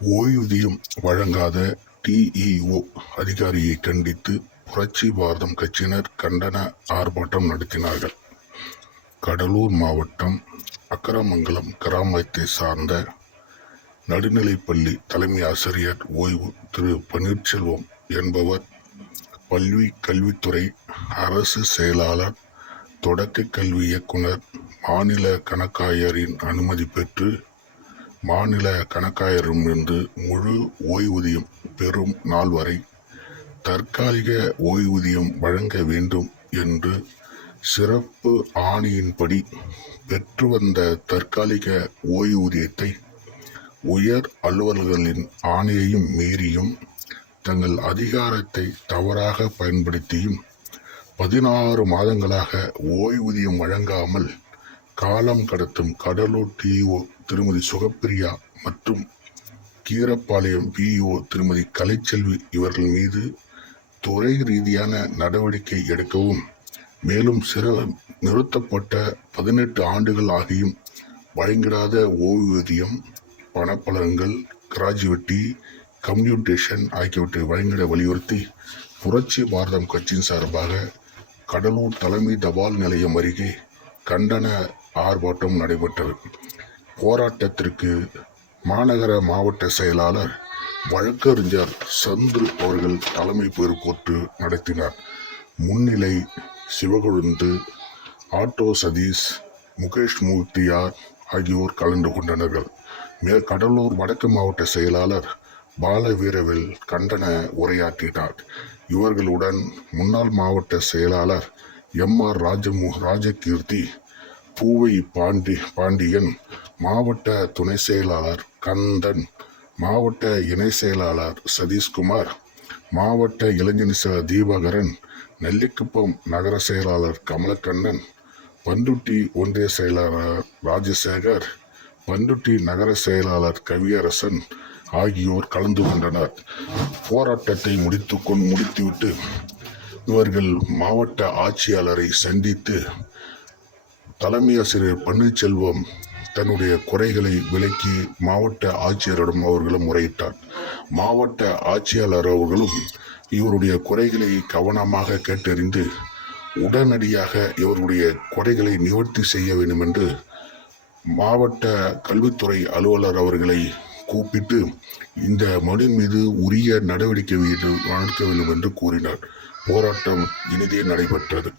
ஓய்வூதியம் வழங்காத டிஇஓ அதிகாரியை கண்டித்து புரட்சி பாரதம் கட்சியினர் கண்டன ஆர்ப்பாட்டம் நடத்தினார்கள். கடலூர் மாவட்டம் அக்கரமங்கலம் கிராமத்தை சார்ந்த நடுநிலைப்பள்ளி தலைமை ஆசிரியர் ஓய்வு திரு பன்னீர்செல்வம் என்பவர் பள்ளி கல்வித்துறை அரசு செயலாளர், தொடக்க கல்வி இயக்குனர், மாநில கணக்காயரின் அனுமதி பெற்று மாநில கணக்காயரிடமிருந்து முழு ஓய்வூதியம் பெறும் நாள் வரை தற்காலிக ஓய்வூதியம் வழங்க வேண்டும் என்று சிறப்பு ஆணையின்படி பெற்று வந்த தற்காலிக ஓய்வூதியத்தை உயர் அலுவலர்களின் ஆணையையும் மீறியும் தங்கள் அதிகாரத்தை தவறாக பயன்படுத்தியும் 16 மாதங்களாக ஓய்வூதியம் வழங்காமல் காலம் கடத்தும் கடலூர் டிஇஓ திருமதி சுகப்பிரியா மற்றும் கீரப்பாளையம் பிஇஓ திருமதி கலைச்செல்வி இவர்கள் மீது துறை ரீதியான நடவடிக்கை எடுக்கவும், மேலும் நிறுத்தப்பட்ட 18 ஆண்டுகள் ஆகியும் வழங்கிடாத ஓய்வூதியம், பணப்பலன்கள், கிராஜுவிட்டி, கம்யூட்டேஷன் ஆகியவற்றை வழங்கிட வலியுறுத்தி புரட்சி பாரதம் கட்சியின் சார்பாக கடலூர் தலைமை தபால் நிலையம் அருகே கண்டன ஆர்ப்பாட்டம் நடைபெற்றது. போராட்டத்திற்கு மாநகர மாவட்ட செயலாளர் வழக்கறிஞர் சந்துரு அவர்கள் தலைமை பொறுப்பேற்று நடத்தினார். முன்னிலை சிவகொழுந்து, ஆட்டோ சதீஷ், முகேஷ் மூர்த்தியார் ஆகியோர் கலந்து கொண்டனர். கடலூர் வடக்கு மாவட்ட செயலாளர் பாலவீரவேல் கண்டன உரையாற்றினார். இவர்களுடன் முன்னாள் மாவட்ட செயலாளர் எம்ஆர் ராஜகீர்த்தி, பூவை பாண்டியன், மாவட்ட துணை செயலாளர் கந்தன், மாவட்ட இணை செயலாளர் சதீஷ்குமார், மாவட்ட இளைஞர் தீபகரன், நெல்லிக்குப்பம் நகர செயலாளர் கமலக்கண்ணன், பண்ருட்டி ஒன்றிய செயலாளர் ராஜசேகர், பண்ருட்டி நகர செயலாளர் கவியரசன் ஆகியோர் கலந்து கொண்டனர். போராட்டத்தை முடித்துவிட்டு இவர்கள் மாவட்ட ஆட்சியாளரை சந்தித்து தலைமை ஆசிரியர் பன்னீர்செல்வம் தன்னுடைய குறைகளை விளக்கி மாவட்ட ஆட்சியரிடம் அவர்களும் முறையிட்டார். மாவட்ட ஆட்சியாளர் அவர்களும் இவருடைய குறைகளை கவனமாக கேட்டறிந்து உடனடியாக இவருடைய குறைகளை நிவர்த்தி செய்ய வேண்டும் என்று மாவட்ட கல்வித்துறை அலுவலர் அவர்களை கூப்பிட்டு இந்த மனு மீது உரிய நடவடிக்கை எடுக்க வேண்டும் என்று கூறினார். போராட்டம் இனிதே நடைபெற்றது.